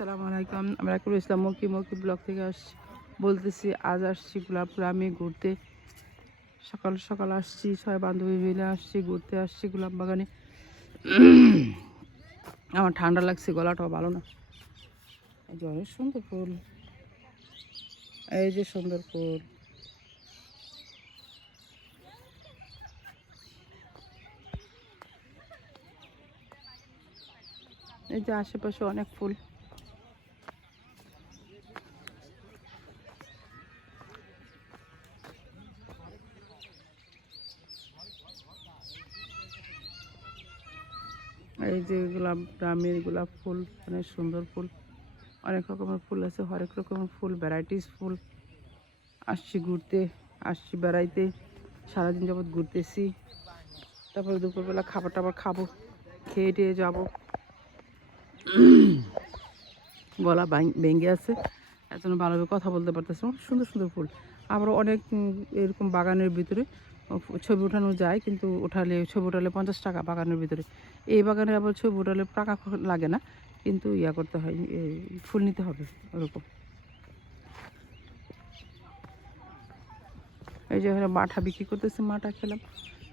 আসসালামু আলাইকুম, আমরা এখন ইসলাম মকি মকি ব্লক থেকে আসছি। বলতেছি, আজ আসছি গোলাপ গ্রামে ঘুরতে। সকাল সকাল আসছি, ছয় বান্ধবী মিলে আসছি, ঘুরতে আসছি গোলাপ বাগানে। আমার ঠান্ডা লাগছে, গলাটাও ভালো না। এই যে অনেক সুন্দর ফুল। এই যে সুন্দর ফুল। এই যে আশেপাশে অনেক ফুল। এই যে গোলাপ গ্রামের গোলাপ ফুল, অনেক সুন্দর ফুল। অনেক রকমের ফুল আছে, হরেক রকমের ফুল ভ্যারাইটিস ফুল। আসছি ঘুরতে, আসছি বেড়াইতে, সারাদিন যাবৎ ঘুরতেছি। তারপরে দুপুরবেলা খাবার টাবার খাব, খেয়ে টেয়ে যাব। গলা ভাঙ- আছে জন্য ভালোভাবে কথা বলতে পারতেছে সুন্দর সুন্দর ফুল। আবার অনেক এরকম বাগানের ভিতরে ছবি ওঠানো যায়, কিন্তু ওঠালে ছবি ওঠালে পঞ্চাশ টাকা বাগানের ভিতরে। এই বাগানে আবার ছবি ওঠালে টাকা লাগে না, কিন্তু ইয়া করতে হয় ফুল নিতে হবে ওরকম। এই যে এখানে মাঠা বিক্রি করতেছে, মাঠা খেলাম।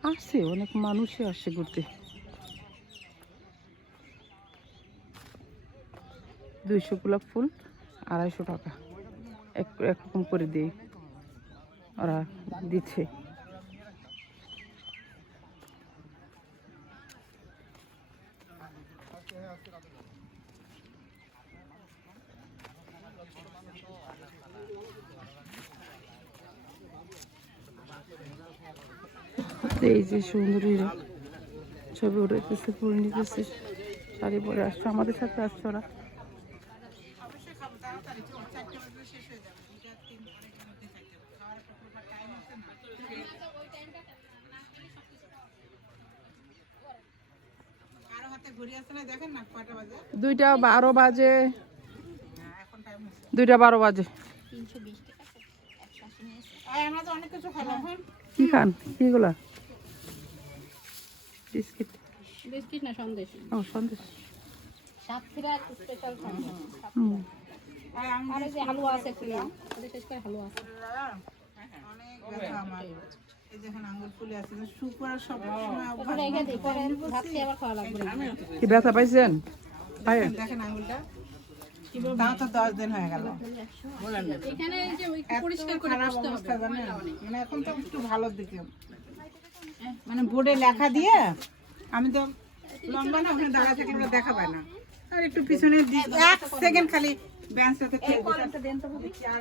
আসছে অনেক মানুষই আসছে ঘুরতে। দুইশো গোলাপ ফুল, আড়াইশো টাকা। এক একরকম করে দিই। ওরা দিচ্ছে। এই যে সুন্দরীরা ছবি উঠাইতেছে ফুল নিতেছে শাড়ি পরে আসছে আমাদের সাথে আসছে ওরা। দুইটা বারো বাজে। দুইটা বারো বাজে। কি খান? কিগুলা বিস্কিট। বিস্কিট না সন্দেশ? ও সন্দেশ। সাতক্ষীরা স্পেশাল সন্দেশ আর এই যে হালুয়া আছে হালুয়া আছে। কি ব্যথা পাইছেন? দেখেন আঙুলটা তাও তো দশ দিন হয়ে গেল। মানে এখন তো একটু ভালো দিকে। মানে বোর্ডে লেখা দিয়ে আমি তো লম্বা না ওখানে দাঁড়া থেকে দেখা পাই না। আর একটু পিছনে এক সেকেন্ড খালি। আর